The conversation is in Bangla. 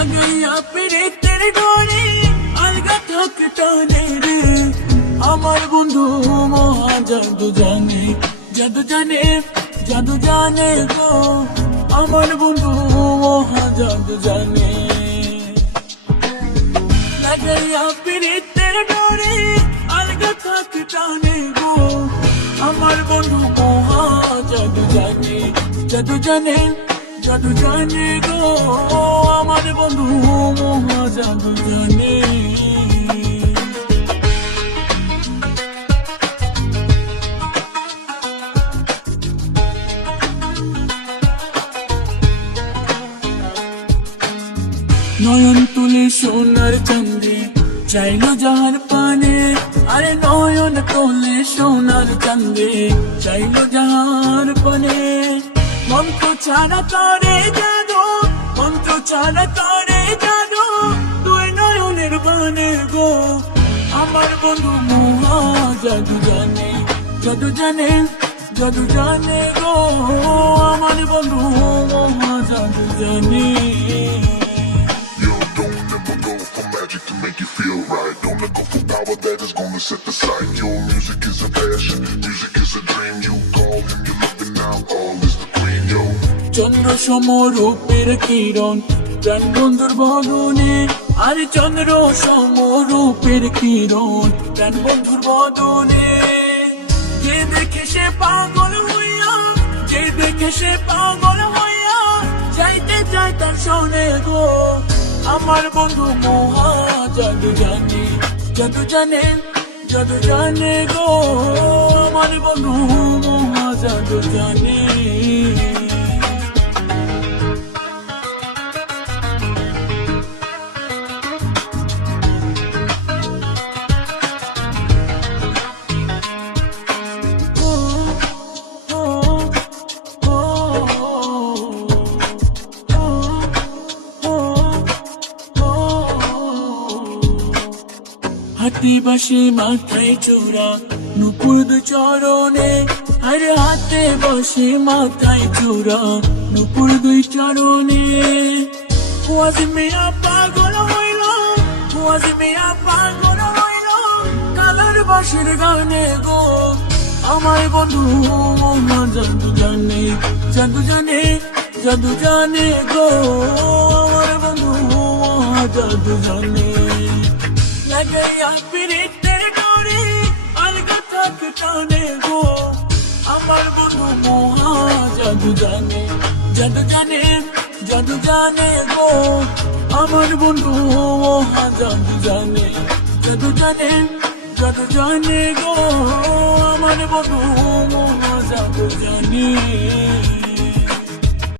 লাগাইয়া পিরিতের ডোরে আলগা থাক টানে রে আমার বন্ধু মহা জাদু জানে জাদু জানে জাদু জানে গো আমার বন্ধু মহা জাদু জানে লাগাইয়া পিরিতের ডোরে আলগা থাক টানে গো আমার বন্ধু মহা জাদু জানে জাদু জানে জাদু জানে গো আমার বন্ধু মহা জাদু জানে নয়ন তুলে সোনার চাঁদে চাইলো যাহার পানে আরে নয়ন তুলে সোনার চাঁদে চাইলো যাহার পানে মন্ত্র ছাড়া করে জানো মন্ত্র ছাড়া করে জানো তুই নয়নের বানে গো আমার বন্ধু মহা জাদু জানে জাদু জানে জাদু জানে গো আমার বন্ধু মহা জাদু জানে To make you feel right. Don't let go for power that is gonna set the sight. Your music is a passion, music is a dream. You call him, you love it now. All is the queen, yo. চন্দ্র সমরূপের কিরণ প্রাণ বন্ধুর বদনে আর চন্দ্র সমরূপের কিরণ প্রাণ বন্ধুর বদনে যে দেখে সে পাগল হইয়া যে দেখে সে পাগল হইয়া যাইতে চাই তার শোনে গো আমার বন্ধু মহা জাদু জানে জাদু জানে জাদু জানে গো আমার বন্ধু মহা জাদু জানে হাতি বাসে মাথায় চূড়া নুপুর দু চরণে আর হাতে বসে মাথায় চূড়া নুপুর দুই চরণে ওয়াজ মিয়া পাগল হইল ওয়াজ মিয়া পাগল হইল কালার বাসের গানে গো আমার বন্ধু মহা জাদু জানে জাদু জানে জাদু জানে গো আমার বন্ধু মহা জাদু জানে লাগাইয়া পিরিতের ডোরে আলগা থাক টানে গো আমার বন্ধু মহা জাদু জানে জাদু জানে জাদু জানে গো আমার বন্ধু মহা জাদু জানে জাদু জানে জাদু জানে গো আমার বন্ধু মহা জাদু জানে